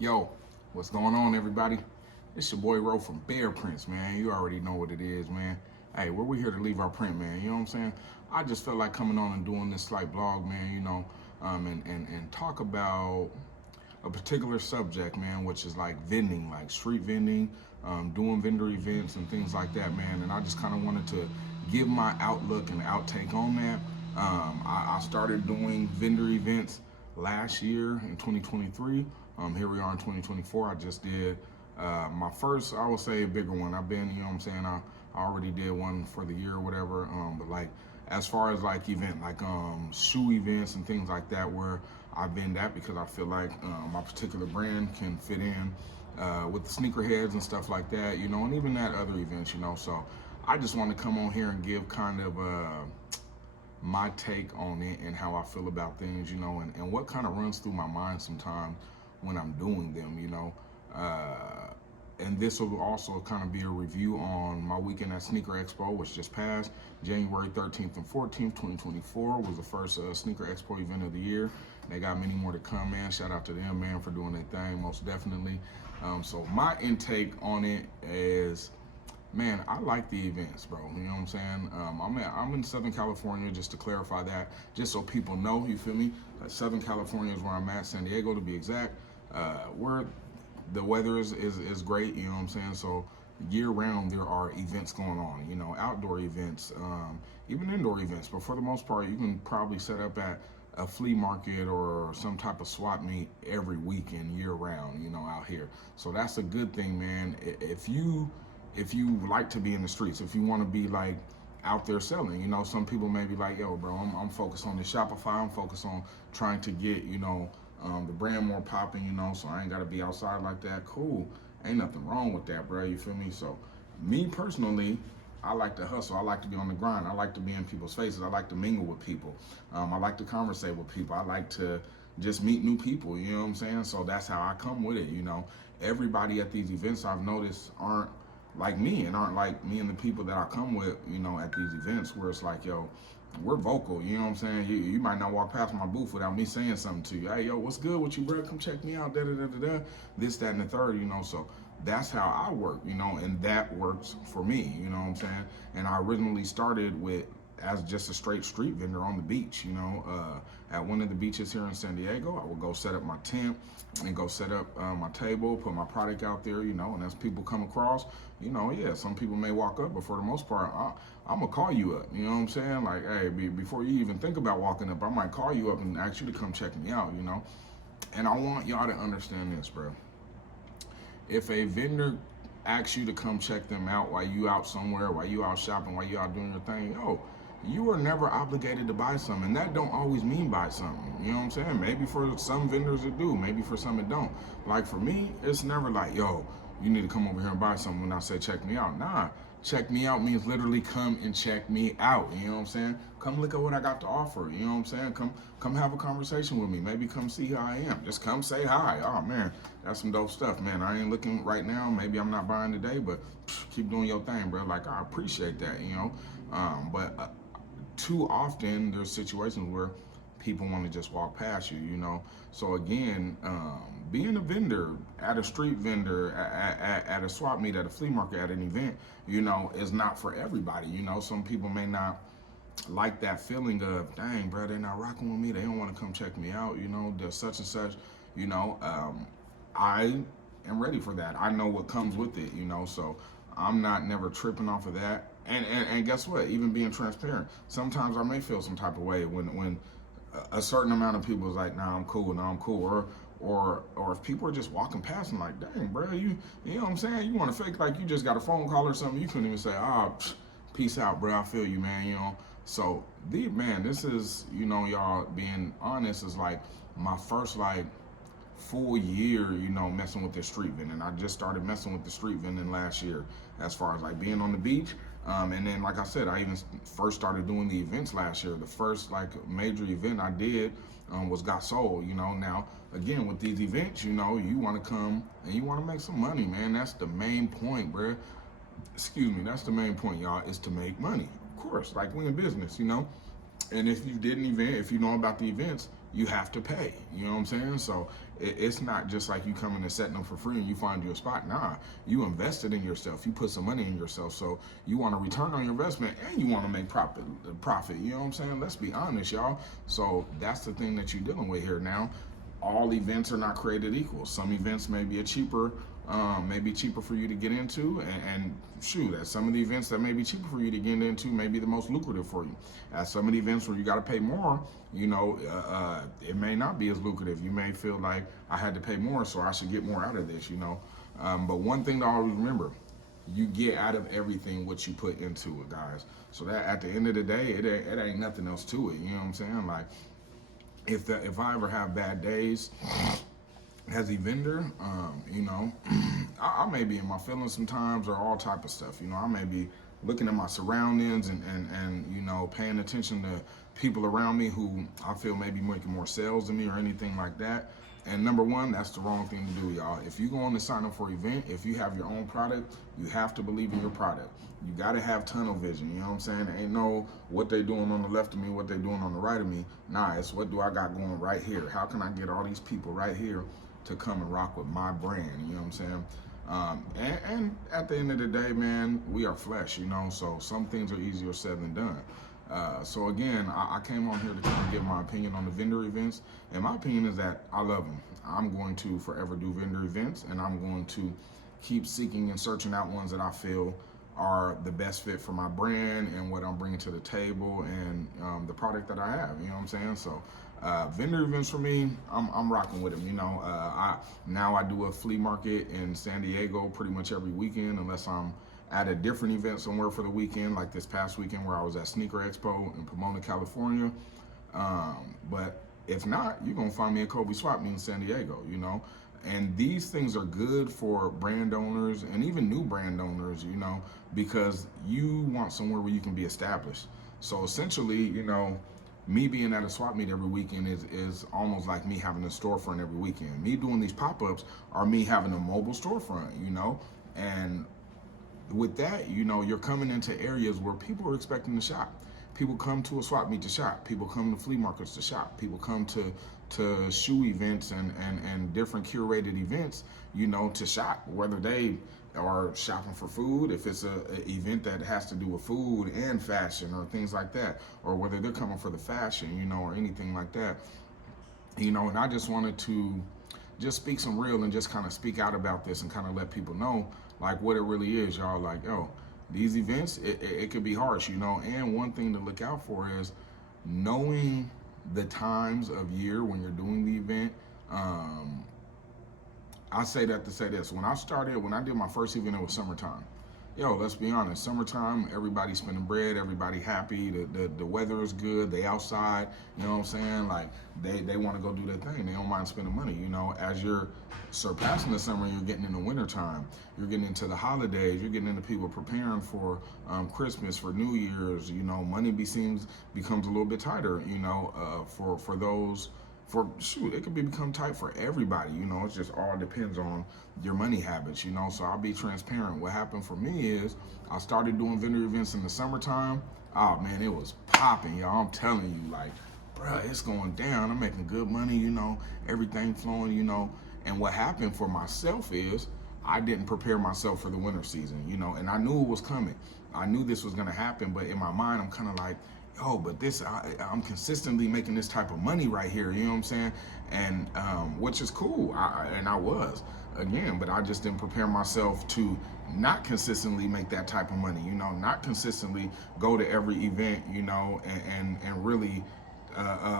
Yo, what's going on, everybody? It's your boy Ro from Bear Prints, man. You already know what it is, man. Hey, we're here to leave our print, man. You know what I'm saying? I just felt like coming on and doing this like blog, man. And talk about a particular subject, man, which is like vending, like street vending, doing vendor events and things like that, man. And I just kind of wanted to give my outlook and outtake on that. I started doing vendor events last year in 2023. Here we are in 2024. I just did my first, I would say, a bigger one. I've been, you know what I'm saying? I already did one for the year or whatever. But like, as far as like event, like shoe events and things like that, where I've been that because I feel like my particular brand can fit in with the sneakerheads and stuff like that, you know, and even at other events, you know. So I just want to come on here and give kind of my take on it and how I feel about things, you know, and what kind of runs through my mind sometimes when I'm doing them, you know. Uh, and this will also kind of be a review on my weekend at Sneaker Expo, which just passed. January 13th and 14th, 2024 was the first Sneaker Expo event of the year. They got many more to come, man. Shout out to them, man, for doing their thing, most definitely. So my intake on it is, man, I like the events, bro. You know what I'm saying? I'm in Southern California, just to clarify that, just so people know, you feel me? Southern California is where I'm at, San Diego to be exact. Where the weather is great, you know what I'm saying? So year round there are events going on, you know, outdoor events, even indoor events. But for the most part, you can probably set up at a flea market or some type of swap meet every weekend year round, you know, out here. So that's a good thing, man. If you like to be in the streets, if you want to be like out there selling, you know, some people may be like, yo, bro, I'm focused on this Shopify. I'm focused on trying to get, you know, the brand more popping, you know, so I ain't got to be outside like that. Cool. Ain't nothing wrong with that, bro. You feel me? So, me personally, I like to hustle. I like to be on the grind. I like to be in people's faces. I like to mingle with people. I like to conversate with people. I like to just meet new people, you know what I'm saying? So, that's how I come with it, you know. Everybody at these events I've noticed aren't like me and aren't like me and the people that I come with, you know, at these events where it's like, yo, we're vocal, you know what I'm saying? You might not walk past my booth without me saying something to you. Hey, yo, what's good with you, bro? Come check me out, da da da da da. This, that, and the third, you know. So that's how I work, you know, and that works for me, you know what I'm saying? And I originally started with as just a straight street vendor on the beach, you know, at one of the beaches here in San Diego. I would go set up my tent and go set up my table, put my product out there, you know, and as people come across, you know, yeah, some people may walk up, but for the most part, I'm gonna call you up, you know what I'm saying? Like, hey, before you even think about walking up, I might call you up and ask you to come check me out, you know? And I want y'all to understand this, bro. If a vendor asks you to come check them out while you out somewhere, while you out shopping, while you out doing your thing, yo, you are never obligated to buy something. And that don't always mean buy something. You know what I'm saying? Maybe for some vendors it do, maybe for some it don't. Like for me, it's never like, yo, you need to come over here and buy something when I say check me out. Nah, check me out means literally come and check me out. You know what I'm saying? Come look at what I got to offer. You know what I'm saying? Come have a conversation with me. Maybe come see how I am. Just come say hi. Oh man, that's some dope stuff, man. I ain't looking right now. Maybe I'm not buying today, but keep doing your thing, bro. Like I appreciate that, you know. But too often there's situations where people want to just walk past you, you know. So again, being a vendor at a street vendor, at a swap meet, at a flea market, at an event, you know, is not for everybody. You know, some people may not like that feeling of, dang, bro, they're not rocking with me. They don't want to come check me out. You know, there's such and such. You know, I am ready for that. I know what comes with it. You know, so I'm not never tripping off of that. And guess what? Even being transparent, sometimes I may feel some type of way when a certain amount of people is like, nah, I'm cool, nah, I'm cool, or if people are just walking past and like, dang, bro, you know what I'm saying? You want to fake like you just got a phone call or something? You couldn't even say, peace out, bro. I feel you, man. You know. So man, this is, you know, y'all being honest, is like my first like full year, you know, messing with the street vending. I just started messing with the street vending last year, as far as like being on the beach. And then, like I said, I even first started doing the events last year. The first like major event I did was Got Sold. You know, now again with these events, you know, you want to come and you want to make some money, man. That's the main point, bro. Excuse me. That's the main point, y'all, is to make money. Of course, like we in business, you know. And if you did an event, if you know about the events, you have to pay. You know what I'm saying? So it's not just like you coming and setting them for free and you find your spot. Nah, you invested in yourself. You put some money in yourself. So you want a return on your investment and you want to make profit. You know what I'm saying? Let's be honest, y'all. So that's the thing that you're dealing with here now. All events are not created equal. Some events may be cheaper for you to get into, and shoot, at some of the events that may be cheaper for you to get into may be the most lucrative for you. At some of the events where you got to pay more, it may not be as lucrative. You may feel like I had to pay more, so I should get more out of this. But one thing to always remember: you get out of everything what you put into it, guys. So that at the end of the day, it ain't nothing else to it. You know what I'm saying? Like if I ever have bad days as a vendor, I may be in my feelings sometimes or all type of stuff. I may be looking at my surroundings and paying attention to people around me who I feel may be making more sales than me or anything like that. And number one, that's the wrong thing to do, y'all. If you go on to sign up for an event, if you have your own product, you have to believe in your product. You got to have tunnel vision, you know what I'm saying? Ain't no what they doing on the left of me, what they doing on the right of me. Nah, it's what do I got going right here? How can I get all these people right here to come and rock with my brand, you know what I'm saying? And at the end of the day, man, we are flesh, so some things are easier said than done. So again, I came on here to kind of give my opinion on the vendor events. And my opinion is that I love them. I'm going to forever do vendor events, and I'm going to keep seeking and searching out ones that I feel are the best fit for my brand and what I'm bringing to the table and the product that I have, you know what I'm saying? So vendor events for me, I'm rocking with them. I do a flea market in San Diego pretty much every weekend, unless I'm at a different event somewhere for the weekend, like this past weekend where I was at Sneaker Expo in Pomona, California. But if not, you're gonna find me at Kobe Swap Meet in San Diego. And these things are good for brand owners and even new brand owners, because you want somewhere where you can be established. So essentially, me being at a swap meet every weekend is almost like me having a storefront every weekend. Me doing these pop-ups are me having a mobile storefront, and with that, you're coming into areas where people are expecting to shop. People come to a swap meet to shop. People come to flea markets to shop. People come to shoe events and different curated events, to shop, whether they are shopping for food, if it's a event that has to do with food and fashion or things like that, or whether they're coming for the fashion, or anything like that. And I just wanted to just speak some real and just kind of speak out about this and kind of let people know like what it really is, y'all. Like, these events, it could be harsh, and one thing to look out for is knowing the times of year when you're doing the event. I say that to say this: when I did my first event, it was summertime. Let's be honest, summertime, everybody's spending bread, everybody happy, the weather is good, they outside, you know what I'm saying? Like, they want to go do their thing, they don't mind spending money, as you're surpassing the summer, you're getting into wintertime, you're getting into the holidays, you're getting into people preparing for Christmas, for New Year's, money becomes a little bit tighter, for those. It could become tight for everybody, it just all depends on your money habits, so I'll be transparent. What happened for me is I started doing vendor events in the summertime. Oh man, it was popping, y'all. I'm telling you, like, bruh, it's going down. I'm making good money, everything flowing, and what happened for myself is I didn't prepare myself for the winter season, and I knew it was coming. I knew this was gonna happen, but in my mind, I'm kind of like, but I'm consistently making this type of money right here, you know what I'm saying? And which is cool, I was, again, but I just didn't prepare myself to not consistently make that type of money, not consistently go to every event, and really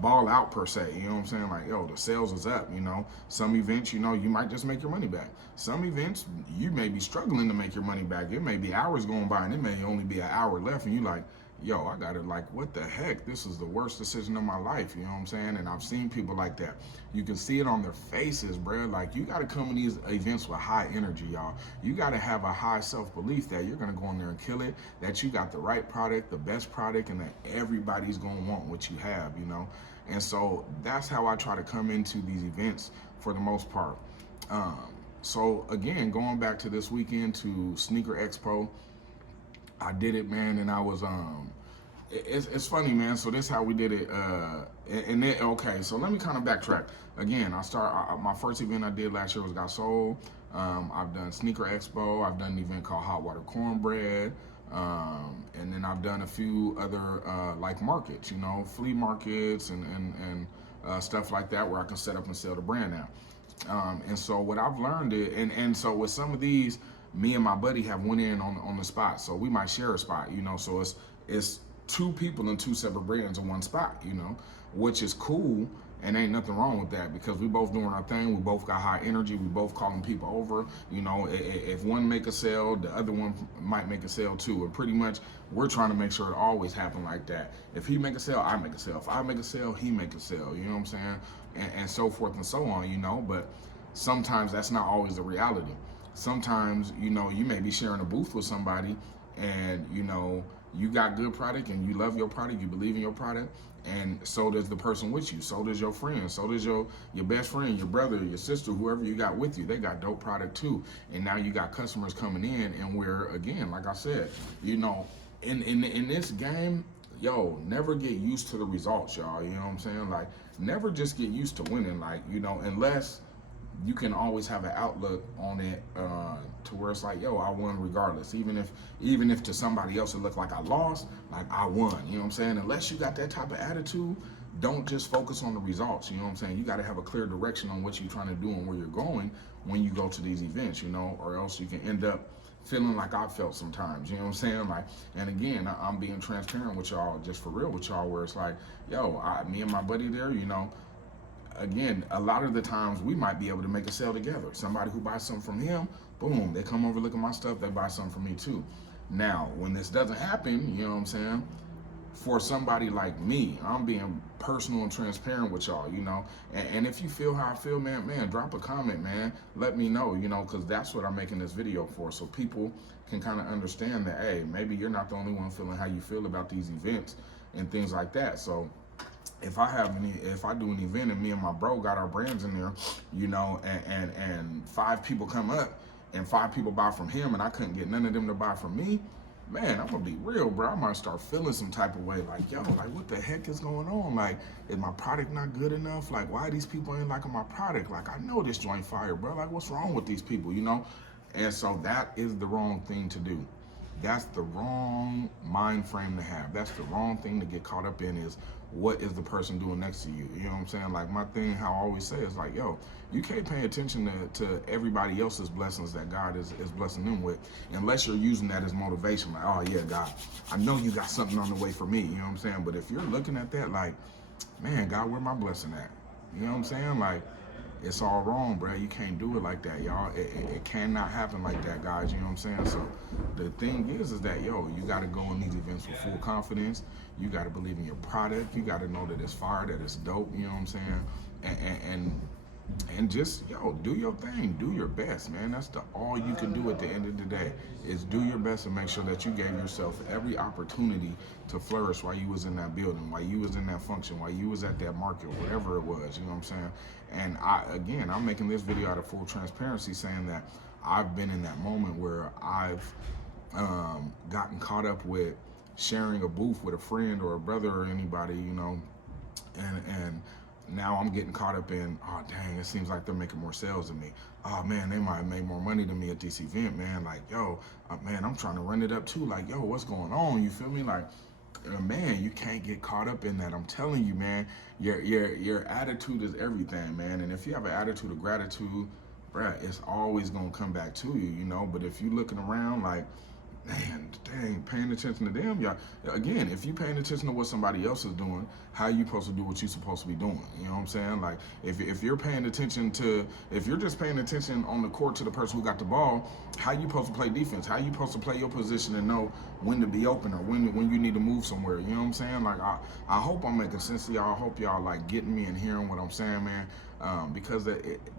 ball out per se, you know what I'm saying? Like, the sales is up, Some events, you might just make your money back. Some events, you may be struggling to make your money back. It may be hours going by and it may only be an hour left and you like, I got it, like, what the heck? This is the worst decision of my life, you know what I'm saying? And I've seen people like that. You can see it on their faces, bro. Like, you got to come to these events with high energy, y'all. You got to have a high self-belief that you're going to go in there and kill it, that you got the right product, the best product, and that everybody's going to want what you have, And so that's how I try to come into these events for the most part. So, again, going back to this weekend to Sneaker Expo, I did it, man, and I was it's funny, man. So this how we did it. And then, okay, so let me kind of backtrack. Again, my first event I did last year was Got Sold. I've done Sneaker Expo. I've done an event called Hot Water Cornbread. And then I've done a few other like markets, flea markets and stuff like that where I can set up and sell the brand now. And so what I've learned is, and so with some of these, me and my buddy have went in on the spot. So we might share a spot, so it's two people in two separate brands in one spot, which is cool. And ain't nothing wrong with that because we both doing our thing. We both got high energy. We both calling people over. If one make a sale, the other one might make a sale too. And pretty much we're trying to make sure it always happen like that. If he make a sale, I make a sale. If I make a sale, he make a sale. You know what I'm saying? And so forth and so on, But sometimes that's not always the reality. Sometimes, you may be sharing a booth with somebody and, you got good product and you love your product, you believe in your product, and so does the person with you, so does your friend, so does your best friend, your brother, your sister, whoever you got with you. They got dope product too. And now you got customers coming in, and we're, again, like I said, in this game, never get used to the results, y'all. You know what I'm saying? Like, never just get used to winning, like, unless you can always have an outlook on it to where it's like, I won regardless. Even if to somebody else it looked like I lost, like I won. You know what I'm saying? Unless you got that type of attitude, don't just focus on the results. You know what I'm saying? You got to have a clear direction on what you're trying to do and where you're going when you go to these events, or else you can end up feeling like I felt sometimes, you know what I'm saying? Like, and again, I'm being transparent with y'all, just for real with y'all, where it's like, me and my buddy there, again, a lot of the times we might be able to make a sale together. Somebody who buys something from him, boom, they come over, look at my stuff, they buy something from me too. Now, when this doesn't happen, you know what I'm saying? For somebody like me, I'm being personal and transparent with y'all, and if you feel how I feel, man, drop a comment, man. Let me know, because that's what I'm making this video for, so people can kind of understand that, hey, maybe you're not the only one feeling how you feel about these events and things like that. So if I do an event and me and my bro got our brands in there, and 5 people come up and 5 people buy from him and I couldn't get none of them to buy from me, man, I'm gonna be real, bro. I might start feeling some type of way, like, like, what the heck is going on? Like, is my product not good enough? Like, why these people ain't liking my product? Like, I know this joint fire, bro. Like, what's wrong with these people, And so that is the wrong thing to do. That's the wrong mind frame to have. That's the wrong thing to get caught up in, is what is the person doing next to you? You know what I'm saying? Like, my thing, how I always say, is like, you can't pay attention to everybody else's blessings that God is blessing them with, unless you're using that as motivation. Like, oh yeah, God, I know you got something on the way for me. You know what I'm saying? But if you're looking at that like, man, God, where my blessing at? You know what I'm saying? Like, it's all wrong, bro. You can't do it like that, y'all. It cannot happen like that, guys. You know what I'm saying? So the thing is that, you got to go in these events with full confidence. You got to believe in your product. You got to know that it's fire, that it's dope. You know what I'm saying? And just, do your thing. Do your best, man. That's all you can do at the end of the day, is do your best and make sure that you gave yourself every opportunity to flourish while you was in that building, while you was in that function, while you was at that market, whatever it was, you know what I'm saying? And I'm making this video out of full transparency, saying that I've been in that moment where I've gotten caught up with sharing a booth with a friend or a brother or anybody, and now I'm getting caught up in, oh dang, it seems like they're making more sales than me. Oh man, they might have made more money than me at this event, man. Like, man, I'm trying to run it up too. Like, what's going on? You feel me? Like, man, you can't get caught up in that. I'm telling you, man, your attitude is everything, man. And if you have an attitude of gratitude, bruh, it's always gonna come back to you, But if you looking around like, man, dang, paying attention to them, again, if you paying attention to what somebody else is doing, how you supposed to do what you supposed to be doing? You know what I'm saying? Like, if you're paying attention to, if you're just paying attention on the court to the person who got the ball, how you supposed to play defense? How you supposed to play your position and know when to be open or when you need to move somewhere? You know what I'm saying? Like, I hope I'm making sense to y'all. I hope y'all like getting me and hearing what I'm saying, man, because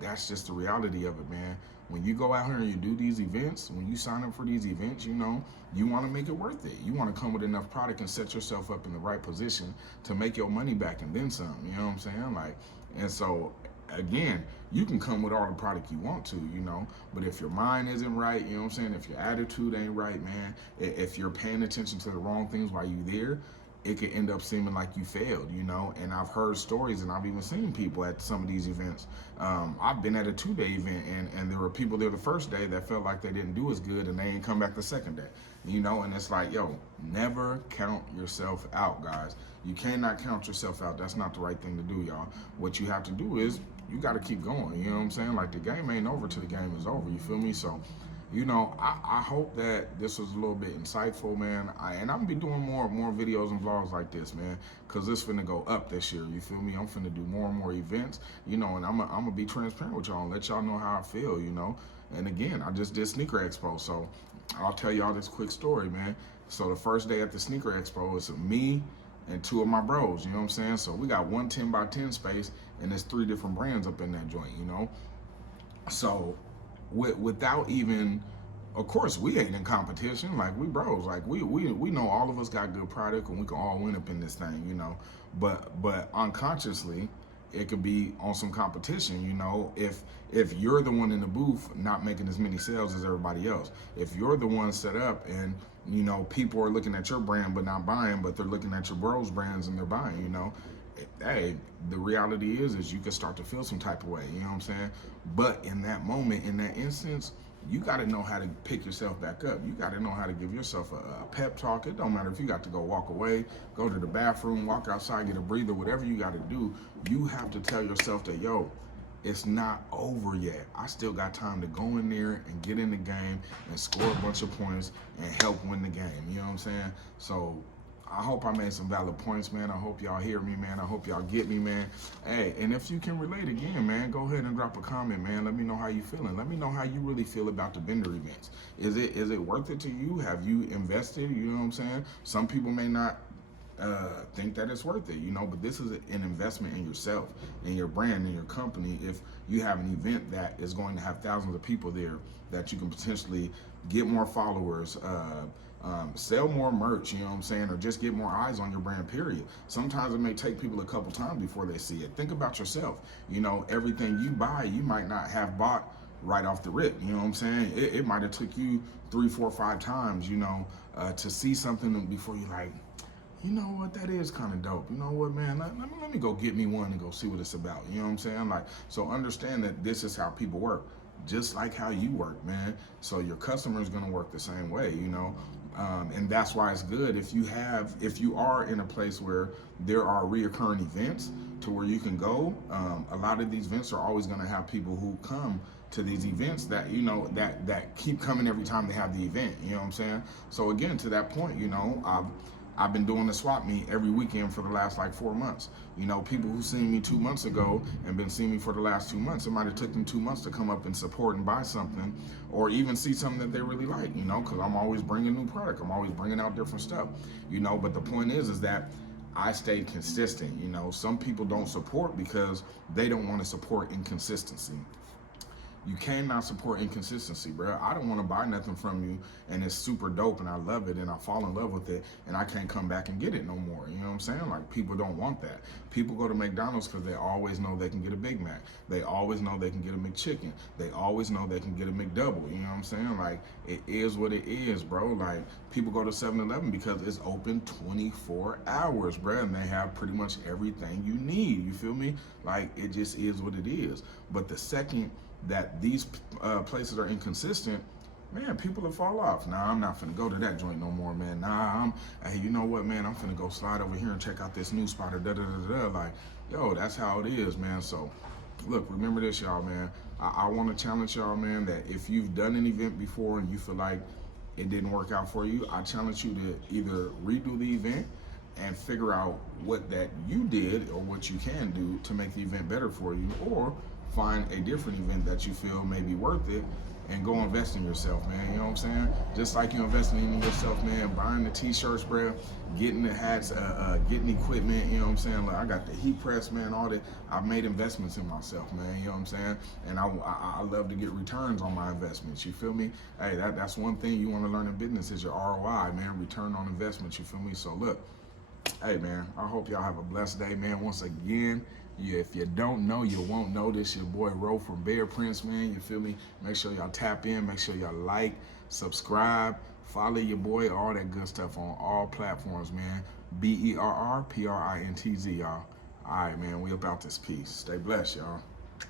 that's just the reality of it, man. When you go out here and you do these events, when you sign up for these events, you want to make it worth it. You want to come with enough product and set yourself up in the right position to make your money back and then some, you know what I'm saying? Like, and so, again, you can come with all the product you want to, but if your mind isn't right, you know what I'm saying? If your attitude ain't right, man, if you're paying attention to the wrong things while you're there, it could end up seeming like you failed, you know. And I've heard stories, and I've even seen people at some of these events. I've been at a 2-day event, and there were people there the first day that felt like they didn't do as good, and they ain't come back the second day, you know. And it's like, yo, never count yourself out, guys. You cannot count yourself out. That's not the right thing to do, y'all. What you have to do is you got to keep going. You know what I'm saying? Like, the game ain't over till the game is over. You feel me? So, you know, I hope that this was a little bit insightful, man. And I'm gonna be doing more videos and vlogs like this, man, because this finna go up this year. You feel me? I'm finna do more and more events, you know, and I'm gonna be transparent with y'all and let y'all know how I feel, you know. And again, I just did Sneaker Expo, so I'll tell y'all this quick story, man. So the first day at the Sneaker Expo, it's me and 2 of my bros, you know what I'm saying? So we got one 10 by 10 space, and there's 3 different brands up in that joint, you know. So without even, of course, we ain't in competition. Like, we bros. Like, we know all of us got good product, and we can all win up in this thing, you know. But unconsciously, it could be on some competition, you know. If you're the one in the booth not making as many sales as everybody else, if you're the one set up and, you know, people are looking at your brand but not buying, but they're looking at your bros brands and they're buying, you know. Hey, the reality is you can start to feel some type of way, you know what I'm saying? But in that moment, in that instance, you got to know how to pick yourself back up. You got to know how to give yourself a pep talk. It don't matter if you got to go walk away, go to the bathroom, walk outside, get a breather, whatever you got to do. You have to tell yourself that, yo, it's not over yet. I still got time to go in there and get in the game and score a bunch of points and help win the game. You know what I'm saying? So I hope I made some valid points, man. I hope y'all hear me, man. I hope y'all get me, man. Hey, and if you can relate again, man, go ahead and drop a comment, man. Let me know how you feeling. Let me know how you really feel about the vendor events. Is it worth it to you? Have you invested? You know what I'm saying? Some people may not think that it's worth it, you know, but this is an investment in yourself, in your brand, in your company. If you have an event that is going to have thousands of people there, that you can potentially get more followers, sell more merch, you know what I'm saying, or just get more eyes on your brand, period. Sometimes it may take people a couple times before they see it. Think about yourself. You know, everything you buy, you might not have bought right off the rip, you know what I'm saying? It might have took you 3, 4, 5 times, you know, to see something before you like, you know what, that is kind of dope. You know what, man, let me go get me one and go see what it's about. You know what I'm saying? Like, so understand that this is how people work, just like how you work, man. So your customer is going to work the same way, you know. And that's why it's good if you are in a place where there are reoccurring events to where you can go. A lot of these events are always going to have people who come to these events that, you know, that keep coming every time they have the event. You know what I'm saying? So again, to that point, you know, I've been doing the swap meet every weekend for the last like 4 months. You know, people who seen me 2 months ago and been seeing me for the last 2 months, it might have took them 2 months to come up and support and buy something, or even see something that they really like, you know, because I'm always bringing new product. I'm always bringing out different stuff, you know, but the point is that I stayed consistent. You know, some people don't support because they don't want to support inconsistency. You cannot support inconsistency, bro. I don't want to buy nothing from you and it's super dope and I love it and I fall in love with it and I can't come back and get it no more. You know what I'm saying? Like, people don't want that. People go to McDonald's because they always know they can get a Big Mac. They always know they can get a McChicken. They always know they can get a McDouble. You know what I'm saying? Like, it is what it is, bro. Like, people go to 7-Eleven because it's open 24 hours, bro, and they have pretty much everything you need. You feel me? Like, it just is what it is. But the second that these places are inconsistent, man, people will fall off. Nah, I'm not finna go to that joint no more, man. Nah, hey, you know what, man? I'm finna go slide over here and check out this new spot or da-da-da-da. Like, yo, that's how it is, man. So, look, remember this, y'all, man. I want to challenge y'all, man, that if you've done an event before and you feel like it didn't work out for you, I challenge you to either redo the event and figure out what that you did or what you can do to make the event better for you, or find a different event that you feel may be worth it and go invest in yourself, man. You know what I'm saying? Just like you investing in yourself, man, buying the t-shirts, bro, getting the hats, getting equipment, you know what I'm saying? Like, I got the heat press, man, all that. I've made investments in myself, man, you know what I'm saying? And I love to get returns on my investments, you feel me? Hey, that's one thing you want to learn in business is your ROI, man, return on investment, you feel me? So look, hey, man, I hope y'all have a blessed day, man. Once again, if you don't know, you won't know. This your boy Ro from Bear Prince, man. You feel me? Make sure y'all tap in. Make sure y'all like, subscribe, follow your boy, all that good stuff on all platforms, man. BERRPRINTZ, y'all. All right, man, we about this piece. Stay blessed, y'all.